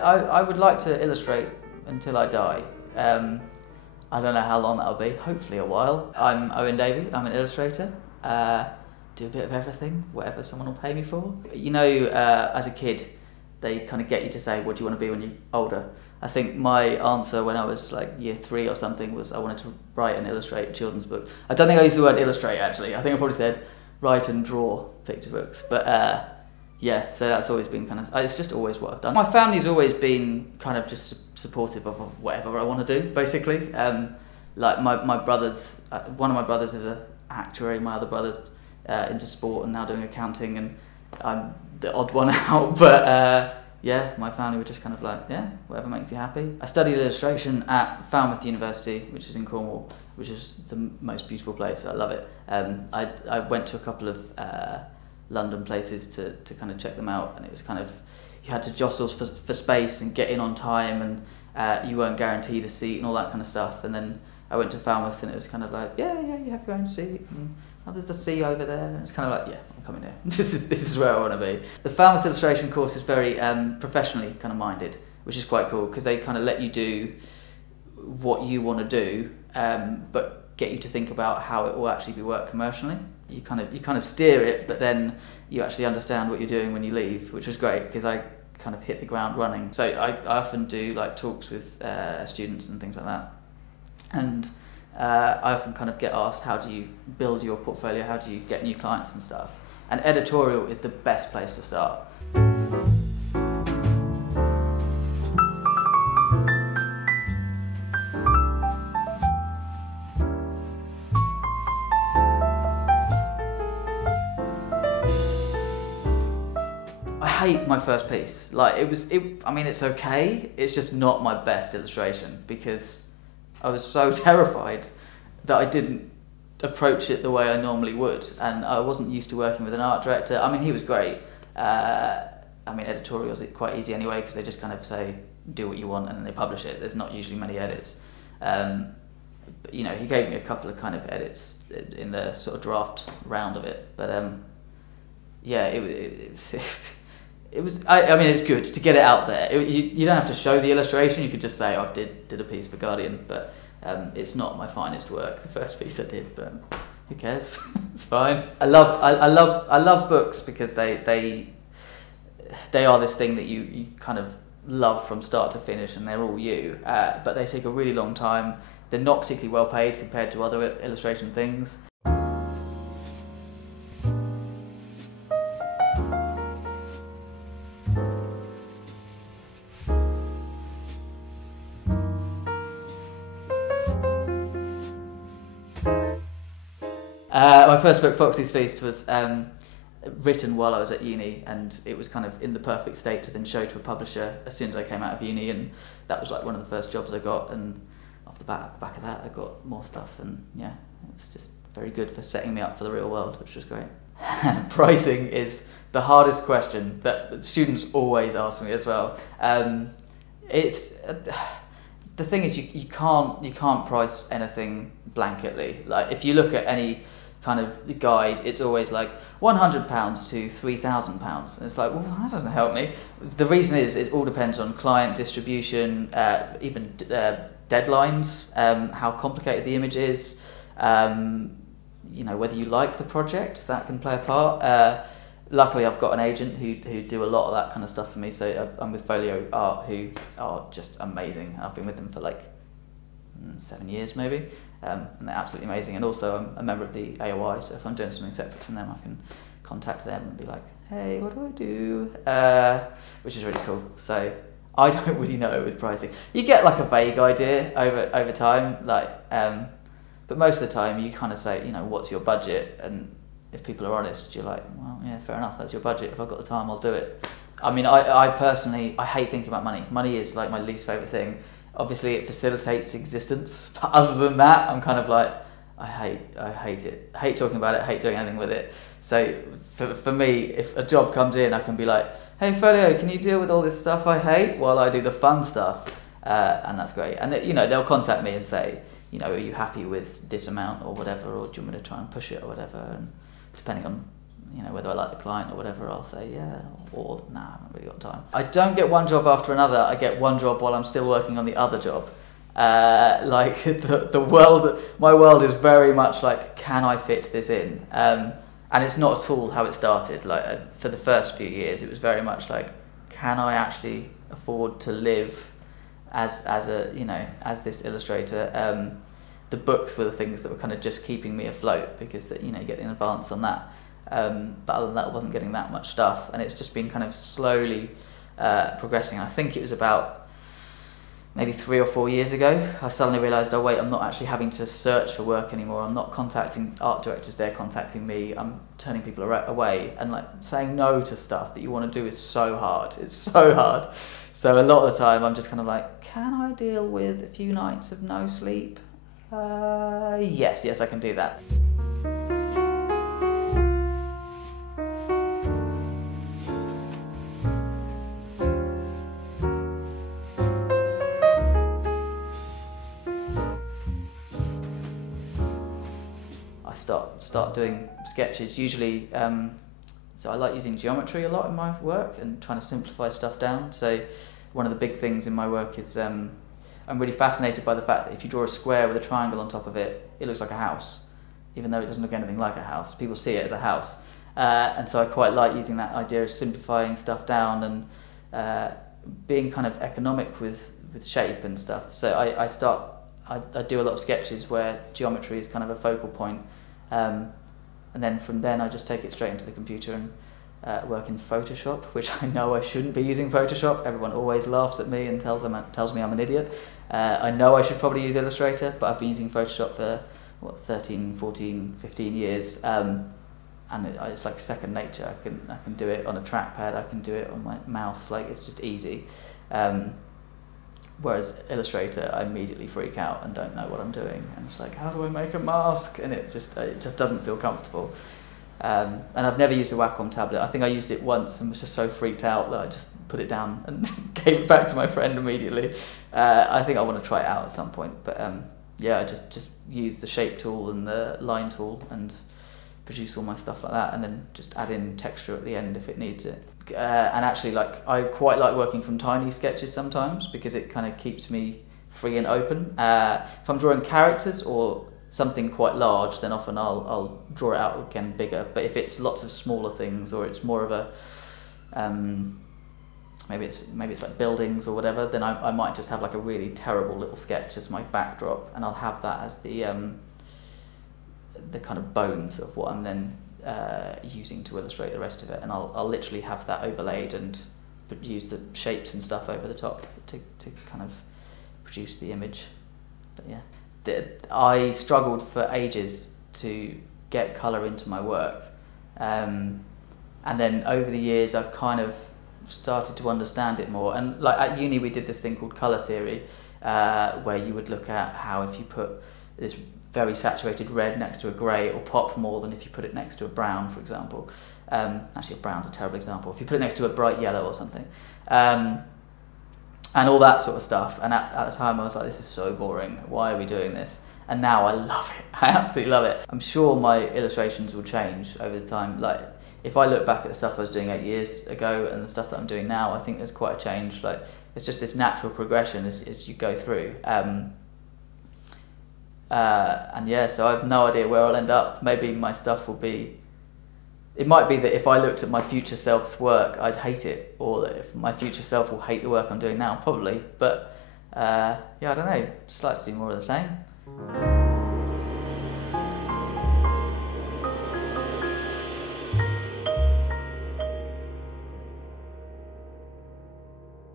I would like to illustrate until I die. I don't know how long that'll be, hopefully a while. I'm Owen Davey, I'm an illustrator. Do a bit of everything, whatever someone will pay me for. You know, as a kid, they kind of get you to say, what do you want to be when you're older? I think my answer when I was like year 3 or something was I wanted to write and illustrate children's books. I don't think I used the word illustrate actually. I think I probably said write and draw picture books. But yeah, so that's always been kind of, it's just always what I've done. My family's always been kind of just supportive of whatever I want to do, basically. Like my brothers, one of my brothers is an actuary, my other brother's into sport and now doing accounting, and I'm the odd one out, but yeah, my family were just kind of like, yeah, whatever makes you happy. I studied illustration at Falmouth University, which is in Cornwall, which is the most beautiful place. I love it. I went to a couple of London places to kind of check them out, and it was kind of, you had to jostle for space and get in on time, and you weren't guaranteed a seat and all that kind of stuff. And then I went to Falmouth, and it was kind of like, yeah, you have your own seat, and oh, there's a sea over there, and it's kind of like, yeah, I'm coming here. This is where I want to be. The Falmouth illustration course is very professionally kind of minded, which is quite cool because they kind of let you do what you want to do, but get you to think about how it will actually be worked commercially. You kind of steer it, but then you actually understand what you're doing when you leave, which was great because I kind of hit the ground running. So I often do like talks with students and things like that, and I often kind of get asked, how do you build your portfolio, how do you get new clients and stuff, and editorial is the best place to start. I hate my first piece. Like I mean, it's okay, it's just not my best illustration because I was so terrified that I didn't approach it the way I normally would, and I wasn't used to working with an art director. I mean, he was great. I mean, editorials are quite easy anyway because they just kind of say, do what you want, and then they publish it. There's not usually many edits. But, you know, he gave me a couple of kind of edits in the sort of draft round of it. But yeah, it was. I mean, it's good to get it out there. You don't have to show the illustration. You could just say, "I did a piece for Guardian," but it's not my finest work. The first piece I did, but who cares? It's fine. I love books because they are this thing that you kind of love from start to finish, and they're all you. But they take a really long time. They're not particularly well paid compared to other illustration things. My first book, Foxy's Feast, was written while I was at uni, and it was kind of in the perfect state to then show to a publisher as soon as I came out of uni, and that was like one of the first jobs I got, and off the back of that I got more stuff, and yeah, it was just very good for setting me up for the real world, which was great. Pricing is the hardest question that students always ask me as well. It's the thing is you can't price anything blanketly. Like if you look at any kind of guide, it's always like £100 to £3,000, and it's like, well, that doesn't help me. The reason is it all depends on client distribution, even deadlines, how complicated the image is, you know, whether you like the project, that can play a part. Luckily, I've got an agent who do a lot of that kind of stuff for me. So I'm with Folio Art, who are just amazing. I've been with them for like 7 years maybe, and they're absolutely amazing. And also I'm a member of the AOI, so if I'm doing something separate from them, I can contact them and be like, hey, what do I do? Which is really cool. So I don't really know with pricing. You get like a vague idea over time, like, but most of the time you kind of say, you know, what's your budget? And if people are honest, you're like, well, yeah, fair enough, that's your budget. If I've got the time, I'll do it. I mean, I personally, I hate thinking about money. Money is like my least favourite thing. Obviously, it facilitates existence. But other than that, I'm kind of like, I hate it. I hate talking about it, I hate doing anything with it. So for me, if a job comes in, I can be like, hey, Folio, can you deal with all this stuff I hate while I do the fun stuff? And that's great. And you know, they'll contact me and say, you know, are you happy with this amount or whatever, or do you want me to try and push it or whatever? And depending on you know, whether I like the client or whatever, I'll say yeah, or nah, I haven't really got time. I don't get one job after another. I get one job while I'm still working on the other job. Like the world, my world is very much like, can I fit this in? And it's not at all how it started. Like for the first few years, it was very much like, can I actually afford to live as a, you know, as this illustrator? The books were the things that were kind of just keeping me afloat, because that, you know, you get in advance on that. But other than that, I wasn't getting that much stuff, and it's just been kind of slowly progressing. I think it was about maybe 3 or 4 years ago, I suddenly realised, oh wait, I'm not actually having to search for work anymore. I'm not contacting art directors, they're contacting me. I'm turning people away, and like saying no to stuff that you want to do is so hard. It's so hard. So a lot of the time I'm just kind of like, can I deal with a few nights of no sleep? Yes, I can do that. Start doing sketches usually. So I like using geometry a lot in my work and trying to simplify stuff down. So one of the big things in my work is I'm really fascinated by the fact that if you draw a square with a triangle on top of it, it looks like a house, even though it doesn't look anything like a house. People see it as a house, and so I quite like using that idea of simplifying stuff down and being kind of economic with shape and stuff. So I do a lot of sketches where geometry is kind of a focal point. And then from then I just take it straight into the computer and work in Photoshop, which I know I shouldn't be using Photoshop. Everyone always laughs at me and tells me I'm an idiot. I know I should probably use Illustrator, but I've been using Photoshop for 13, 14, 15 years, and it's like second nature. I can do it on a trackpad, I can do it on my mouse, like it's just easy. Whereas Illustrator, I immediately freak out and don't know what I'm doing, and it's like, how do I make a mask? And it just doesn't feel comfortable. And I've never used a Wacom tablet. I think I used it once and was just so freaked out that I just put it down and gave it back to my friend immediately. I think I want to try it out at some point, but yeah, I just use the shape tool and the line tool and produce all my stuff like that, and then just add in texture at the end if it needs it. And actually, like, I quite like working from tiny sketches sometimes, because it kind of keeps me free and open. If I'm drawing characters or something quite large, then often I'll draw it out again bigger. But if it's lots of smaller things, or it's more of a maybe it's like buildings or whatever, then I might just have like a really terrible little sketch as my backdrop, and I'll have that as the kind of bones of what I'm then using to illustrate the rest of it, and I'll literally have that overlaid and use the shapes and stuff over the top to kind of produce the image. But yeah, I struggled for ages to get colour into my work, and then over the years I've kind of started to understand it more. And like at uni we did this thing called colour theory, where you would look at how if you put this very saturated red next to a grey, it will pop more than if you put it next to a brown, for example. Actually, a brown's a terrible example. If you put it next to a bright yellow or something, and all that sort of stuff. And at the time I was like, this is so boring, why are we doing this? And now I love it. I absolutely love it. I'm sure my illustrations will change over the time. Like, if I look back at the stuff I was doing 8 years ago and the stuff that I'm doing now, I think there's quite a change. Like, it's just this natural progression as you go through. And yeah, so I have no idea where I'll end up. Maybe my stuff will be... It might be that if I looked at my future self's work, I'd hate it, or that if my future self will hate the work I'm doing now, probably. But yeah, I don't know. Just like to do more of the same.